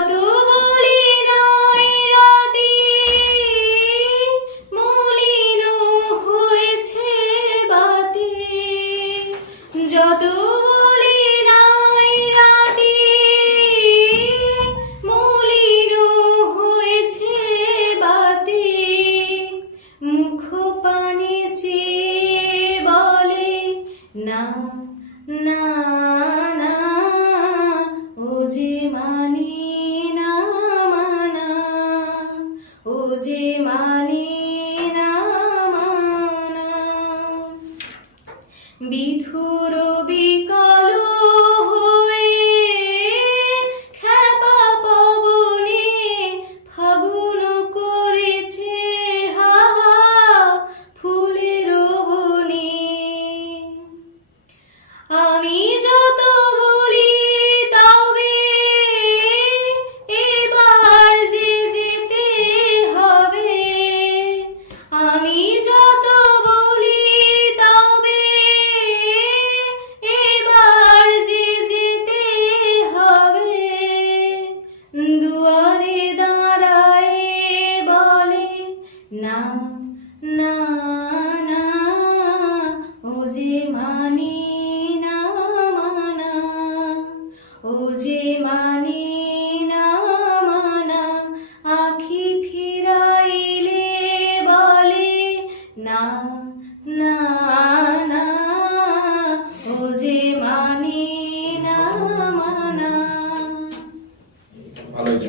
যত বলি নাই রাতে মলিন হয়েছে বাতি, যত বলি নাই রাতে মলিন হয়েছে বাতি, মুখ পানে চেয়ে বলে না না না, ও যে মানি না মানা, ও যে মানি না মানা। বিধুর বিকল হয়ে খেপা পবনে ফাগুন করেছে হাহা ফুলের বনে। আমি যত বলি তবে এবার যে যেতে হবে, আমি যত বলি তবে এবার যে যেতে হবে। দুয়ারে দাঁড়ায় বলে না না না, ও যে মানি না মানা, ও যে মানি না মানা। আখি ফিরাইলে বলে না না না, ও যে মানি না মানা। ভালো হয়েছে।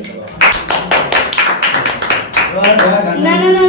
না না না